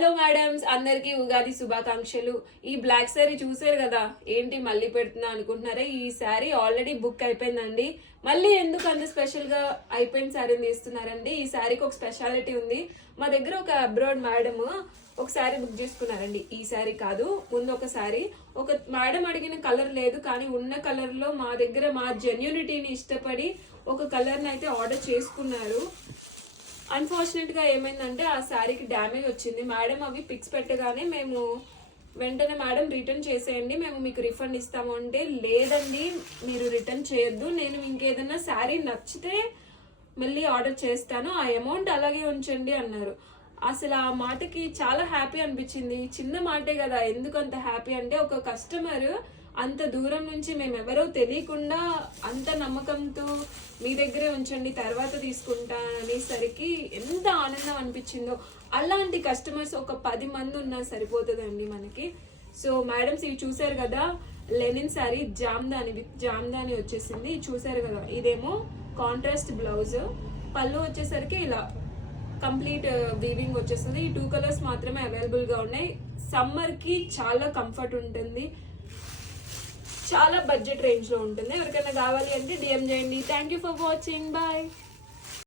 Hello madams, అందరికీ ఉగాది శుభాకాంక్షలు. ఈ బ్లాక్ శారీ చూసారు కదా, ఏంటి మళ్ళీ పెడుతున్నా అనుకుంటున్నారా? ఈ శారీ ఆల్రెడీ బుక్ అయిపోయిందండి. మళ్ళీ ఎందుకు అంత స్పెషల్ గా అయిపోయిన శారీని తీస్తున్నారండి? ఈ శారీకి ఒక స్పెషాలిటీ ఉంది. మా దగ్గర ఒక అబ్రాడ్ మేడమ్ ఒక శారీ బుక్ చేసుకున్నారండి. ఈ శారీ కాదు, ముందు ఒక శారీ. ఒక మేడం అడిగిన కలర్ లేదు, కానీ ఉన్న కలర్ లో మా దగ్గర మా జెన్యూనిటీని ఇష్టపడి ఒక కలర్ ని అయితే ఆర్డర్ చేసుకున్నారు. అన్ఫార్చునేట్ గా ఏమైందంటే ఆ శారీకి డ్యామేజ్ వచ్చింది. మేడం అవి పిక్స్ పెట్టగానే మేము వెంటనే మేడం రిటర్న్ చేసేయండి, మేము మీకు రిఫండ్ ఇస్తాము అంటే, లేదండి మీరు రిటర్న్ చేయొద్దు, నేను ఇంకేదన్నా శారీ నచ్చితే మళ్ళీ ఆర్డర్ చేస్తాను, ఆ అమౌంట్ అలాగే ఉంచండి అన్నారు. అసలు ఆ మాటకి చాలా హ్యాపీ అనిపించింది. చిన్న మాటే కదా, ఎందుకు అంత హ్యాపీ అంటే, ఒక కస్టమర్ అంత దూరం నుంచి మేము ఎవరో తెలియకుండా అంత నమ్మకంతో మీ దగ్గరే ఉంచండి తర్వాత తీసుకుంటా అనేసరికి ఎంత ఆనందం అనిపించిందో. అలాంటి కస్టమర్స్ ఒక 10 మంది ఉన్నా సరిపోతుందండి మనకి. సో మేడమ్స్ ఇవి చూసారు కదా, లెనిన్ శారీ జామ్దాని విత్ జామ్దాని వచ్చేసింది, చూసారు కదా. ఇదేమో కాంట్రాస్ట్ బ్లౌజ్, పళ్ళు వచ్చేసరికి ఇలా కంప్లీట్ వీవింగ్ వచ్చేస్తుంది. ఈ 2 కలర్స్ మాత్రమే అవైలబుల్ గా ఉన్నాయి. సమ్మర్ కి చాలా కంఫర్ట్ ఉంటుంది, చాలా బడ్జెట్ రేంజ్ లో ఉంటుంది. ఎవరికైనా కావాలి అంటే డిఎం చేయండి. Thank you for watching, bye.